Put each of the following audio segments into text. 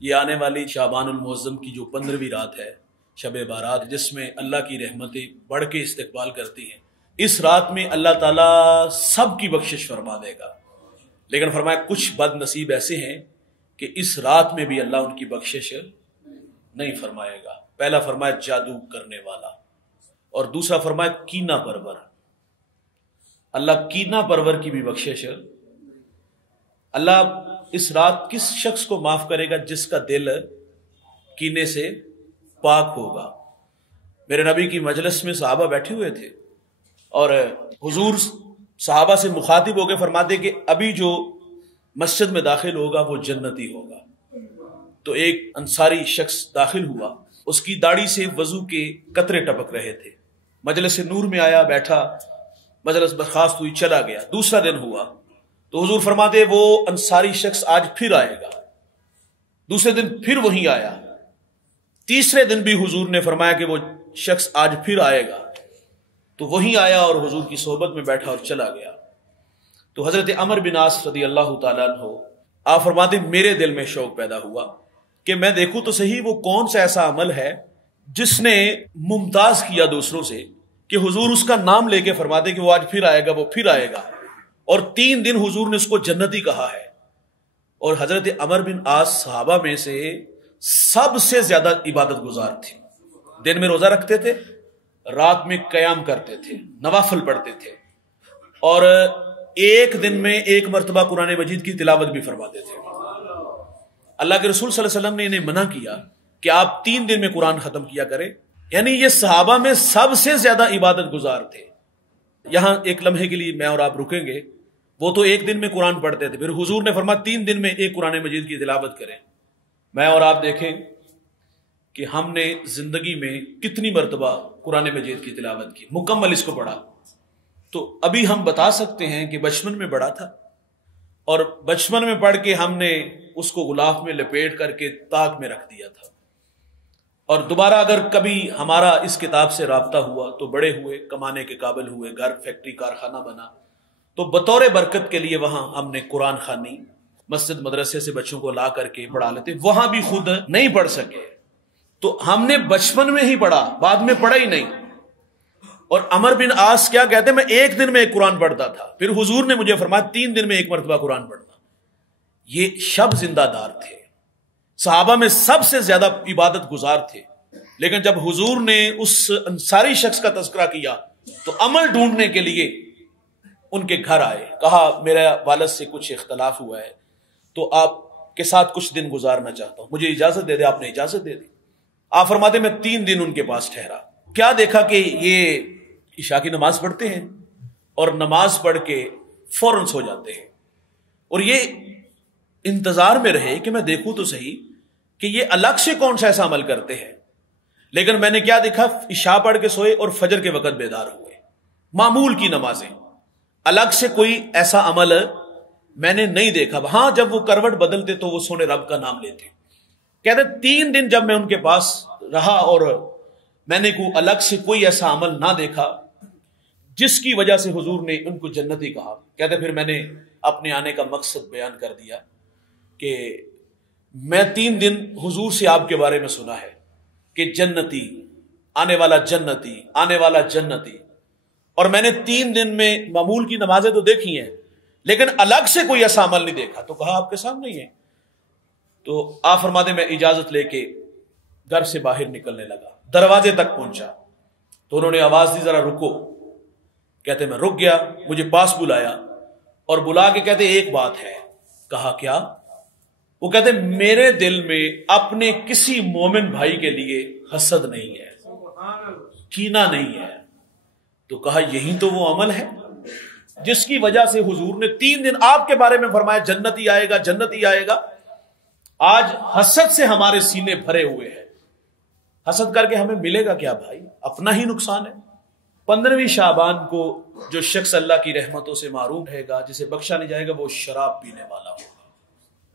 یہ آنے والی شعبان المعظم کی جو 15ویں رات ہے، شب بارات، جس میں اللہ کی رحمتیں بڑھ کے استقبال کرتی ہیں، اس رات میں اللہ تعالیٰ سب کی بخشش فرما دے گا، لیکن فرمایا کچھ بد نصیب ایسے ہیں کہ اس رات میں بھی اللہ ان کی بخشش نہیں فرمائے گا۔ پہلا فرمایا جادو کرنے والا، اور دوسرا فرمایا کینہ پرور۔ اللہ کینہ پرور کی بھی بخشش، اللہ اس رات کس شخص کو معاف کرے گا جس کا دل کینے سے پاک ہوگا۔ میرے نبی کی مجلس میں صحابہ بیٹھے ہوئے تھے اور حضور صحابہ سے مخاطب ہو کے فرماتے کہ ابھی جو مسجد میں داخل ہوگا وہ جنتی ہوگا۔ تو ایک انصاری شخص داخل ہوا، اس کی داڑھی سے وضو کے قطرے ٹپک رہے تھے، مجلس نور میں آیا، بیٹھا، مجلس برخاست ہوئی، چلا گیا۔ دوسرا دن ہوا تو حضور فرماتے وہ انصاری شخص آج پھر آئے گا۔ دوسرے دن پھر وہیں آیا، تیسرے دن بھی حضور نے فرمایا کہ وہ شخص آج پھر آئے گا، تو وہیں آیا اور حضور کی صحبت میں بیٹھا اور چلا گیا۔ تو حضرت عمر بن عاص رضی اللہ تعالیٰ عنہ آپ فرماتے میرے دل میں شوق پیدا ہوا کہ میں دیکھوں تو صحیح وہ کون سا ایسا عمل ہے جس نے ممتاز کیا دوسروں سے کہ حضور اس کا نام لے کے فرماتے کہ وہ آج پھر آئے گا، وہ پھر آئے گا، اور 3 دن حضور نے اس کو جنتی کہا ہے۔ اور حضرت عمر بن عاص صحابہ میں سے سب سے زیادہ عبادت گزار تھے، دن میں روزہ رکھتے تھے، رات میں قیام کرتے تھے، نوافل پڑھتے تھے، اور ایک دن میں 1 مرتبہ قرآن مجید کی تلاوت بھی فرماتے تھے۔ اللہ کے رسول صلی اللہ علیہ وسلم نے انہیں منع کیا کہ آپ 3 دن میں قرآن ختم کیا کریں، یعنی یہ صحابہ میں سب سے زیادہ عبادت گزار تھے۔ یہاں ایک لمحے کے لیے میں اور آپ رکیں گے، وہ تو 1 دن میں قرآن پڑھتے تھے، پھر حضور نے فرمایا 3 دن میں 1 قرآن مجید کی تلاوت کریں۔ میں اور آپ دیکھیں کہ ہم نے زندگی میں کتنی مرتبہ قرآن مجید کی تلاوت کی، مکمل اس کو پڑھا۔ تو ابھی ہم بتا سکتے ہیں کہ بچپن میں پڑھا تھا، اور بچپن میں پڑھ کے ہم نے اس کو غلاف میں لپیٹ کر کے طاق میں رکھ دیا تھا، اور دوبارہ اگر کبھی ہمارا اس کتاب سے رابطہ ہوا تو بڑے ہوئے، کمانے کے قابل ہوئے، گھر فیکٹری کارخانہ بنا، تو بطور برکت کے لیے وہاں ہم نے قرآن خوانی مسجد مدرسے سے بچوں کو لا کر کے پڑھا لیتے، وہاں بھی خود نہیں پڑھ سکے، تو ہم نے بچپن میں ہی پڑھا، بعد میں پڑھا ہی نہیں۔ اور عمر بن عاص کیا کہتے ہیں، میں 1 دن میں 1 قرآن پڑھتا تھا، پھر حضور نے مجھے فرمایا 3 دن میں 1 مرتبہ قرآن پڑھنا۔ یہ شب زندہ دار تھے، صحابہ میں سب سے زیادہ عبادت گزار تھے، لیکن جب حضور نے اس انصاری شخص کا تذکرہ کیا تو عمل ڈھونڈنے کے لیے ان کے گھر آئے، کہا میرے والد سے کچھ اختلاف ہوا ہے تو آپ کے ساتھ کچھ دن گزارنا چاہتا ہوں، مجھے اجازت دے دے۔ آپ نے اجازت دے دی۔ آپ فرماتے میں 3 دن ان کے پاس ٹھہرا، کیا دیکھا کہ یہ عشاء کی نماز پڑھتے ہیں اور نماز پڑھ کے فوراً سو جاتے ہیں، اور یہ انتظار میں رہے کہ میں دیکھوں تو صحیح کہ یہ الگ سے کون سا ایسا عمل کرتے ہیں، لیکن میں نے کیا دیکھا، عشاء پڑھ کے سوئے اور فجر کے وقت بیدار ہوئے، معمول کی نمازیں، الگ سے کوئی ایسا عمل میں نے نہیں دیکھا۔ ہاں جب وہ کروٹ بدلتے تو وہ سونے رب کا نام لیتے۔ کہتے 3 دن جب میں ان کے پاس رہا اور میں نے الگ سے کوئی ایسا عمل نہ دیکھا جس کی وجہ سے حضور نے ان کو جنتی کہا۔ کہتے پھر میں نے اپنے آنے کا مقصد بیان کر دیا کہ میں 3 دن حضور سے آپ کے بارے میں سنا ہے کہ جنتی، آنے والا جنتی، آنے والا جنتی، اور میں نے 3 دن میں معمول کی نمازیں تو دیکھی ہیں لیکن الگ سے کوئی ایسا عمل نہیں دیکھا۔ تو کہا آپ کے سامنے ہی ہے۔ تو آپ فرماتے میں اجازت لے کے گھر سے باہر نکلنے لگا، دروازے تک پہنچا تو انہوں نے آواز دی ذرا رکو۔ کہتے میں رک گیا، مجھے پاس بلایا اور بلا کے کہتے ایک بات ہے۔ کہا کیا؟ وہ کہتے میرے دل میں اپنے کسی مومن بھائی کے لیے حسد نہیں ہے، کینہ نہیں ہے۔ تو کہا یہی تو وہ عمل ہے جس کی وجہ سے حضور نے 3 دن آپ کے بارے میں فرمایا جنتی آئے گا، جنتی آئے گا۔ آج حسد سے ہمارے سینے بھرے ہوئے ہیں، حسد کر کے ہمیں ملے گا کیا بھائی؟ اپنا ہی نقصان ہے۔ 15ویں شعبان کو جو شخص اللہ کی رحمتوں سے محروم رہے گا، جسے بخشا نہیں جائے گا، وہ شراب پینے والا ہوگا۔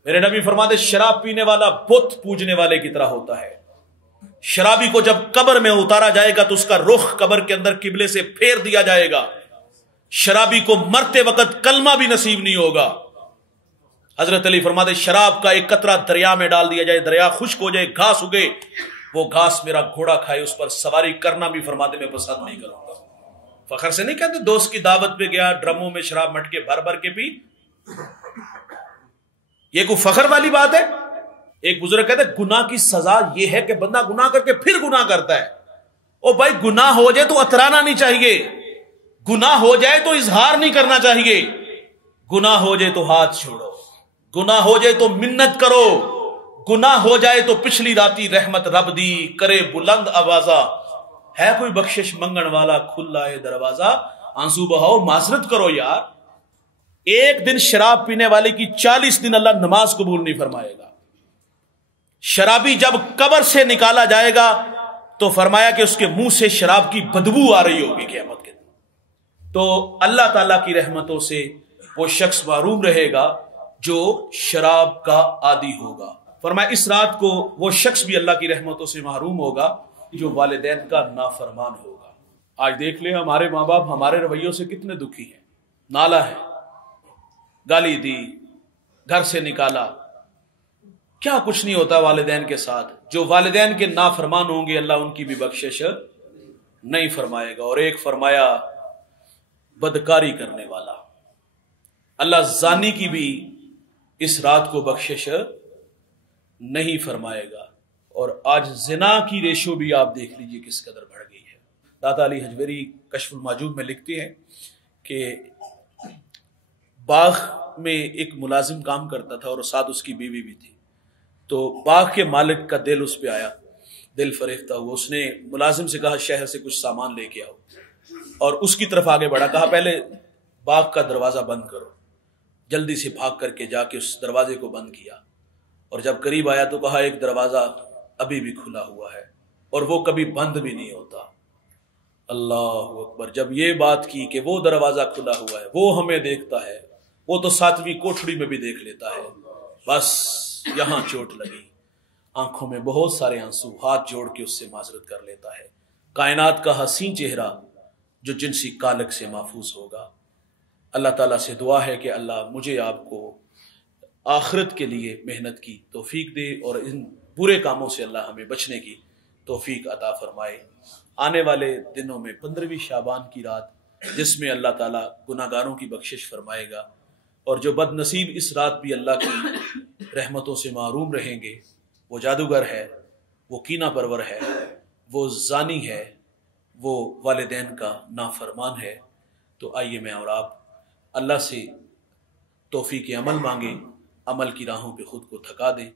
میرے نبی فرماتے شراب پینے والا بت پوجنے والے کی طرح ہوتا ہے۔ شرابی کو جب قبر میں اتارا جائے گا تو اس کا رخ قبر کے اندر قبلے سے پھیر دیا جائے گا۔ شرابی کو مرتے وقت کلمہ بھی نصیب نہیں ہوگا۔ حضرت علی فرماتے شراب کا ایک قطرہ دریا میں ڈال دیا جائے، دریا خشک ہو جائے، گھاس اگے، وہ گھاس میرا گھوڑا کھائے، اس پر سواری کرنا بھی فرماتے میں پسند نہیں کروں گا۔ فخر سے نہیں کہتے دوست کی دعوت پہ گیا، ڈرموں میں شراب مٹکے بھر بھر کے پی، یہ کوئی فخر والی بات ہے؟ ایک بزرگ کہتے گناہ کی سزا یہ ہے کہ بندہ گناہ کر کے پھر گناہ کرتا ہے۔ او بھائی گناہ ہو جائے تو اترانا نہیں چاہیے، گناہ ہو جائے تو اظہار نہیں کرنا چاہیے، گناہ ہو جائے تو ہاتھ چھوڑو، گناہ ہو جائے تو منت کرو، گناہ ہو جائے تو پچھلی راتی رحمت رب دی کرے بلند آوازہ، ہے کوئی بخشش منگن والا کھلا ہے دروازہ، آنسو بہاؤ معذرت کرو یار۔ ایک دن شراب پینے والے کی 40 دن اللہ نماز قبول نہیں فرمائے گا۔ شرابی جب قبر سے نکالا جائے گا تو فرمایا کہ اس کے منہ سے شراب کی بدبو آ رہی ہوگی قیامت کے دن۔ تو اللہ تعالیٰ کی رحمتوں سے وہ شخص محروم رہے گا جو شراب کا عادی ہوگا۔ فرمایا اس رات کو وہ شخص بھی اللہ کی رحمتوں سے محروم ہوگا جو والدین کا نافرمان ہوگا۔ آج دیکھ لیں ہمارے ماں باپ ہمارے رویوں سے کتنے دکھی ہیں، نالا ہے، گالی دی، گھر سے نکالا، کیا کچھ نہیں ہوتا والدین کے ساتھ۔ جو والدین کے نافرمان ہوں گے اللہ ان کی بھی بخشش نہیں فرمائے گا۔ اور ایک فرمایا بدکاری کرنے والا، اللہ زانی کی بھی اس رات کو بخشش نہیں فرمائے گا۔ اور آج زنا کی ریشو بھی آپ دیکھ لیجئے کس قدر بڑھ گئی ہے۔ داتا علی حجویری کشف المحجوب میں لکھتے ہیں کہ باغ میں ایک ملازم کام کرتا تھا اور ساتھ اس کی بیوی بھی تھی۔ تو باغ کے مالک کا دل اس پہ آیا، دل فریفتہ ہوا، اس نے ملازم سے کہا شہر سے کچھ سامان لے کے آؤ، اور اس کی طرف آگے بڑھا، کہا پہلے باغ کا دروازہ بند کرو۔ جلدی سے بھاگ کر کے جا کے اس دروازے کو بند کیا، اور جب قریب آیا تو کہا ایک دروازہ ابھی بھی کھلا ہوا ہے اور وہ کبھی بند بھی نہیں ہوتا۔ اللہ اکبر! جب یہ بات کی کہ وہ دروازہ کھلا ہوا ہے، وہ ہمیں دیکھتا ہے، وہ تو 7ویں کوٹھڑی میں بھی دیکھ لیتا ہے، بس یہاں چوٹ لگی، آنکھوں میں بہت سارے آنسو، ہاتھ جوڑ کے اس سے معذرت کر لیتا ہے۔ کائنات کا حسین چہرہ جو جنسی کالک سے محفوظ ہوگا۔ اللہ تعالیٰ سے دعا ہے کہ اللہ مجھے آپ کو آخرت کے لیے محنت کی توفیق دے اور ان برے کاموں سے اللہ ہمیں بچنے کی توفیق عطا فرمائے۔ آنے والے دنوں میں 15ویں شعبان کی رات جس میں اللہ تعالیٰ گناہ گاروں کی بخشش فرمائے گا، اور جو بد نصیب اس رات بھی اللہ کی رحمتوں سے محروم رہیں گے، وہ جادوگر ہے، وہ کینہ پرور ہے، وہ زانی ہے، وہ والدین کا نافرمان ہے۔ تو آئیے میں اور آپ اللہ سے توفیق عمل مانگیں، عمل کی راہوں پہ خود کو تھکا دیں۔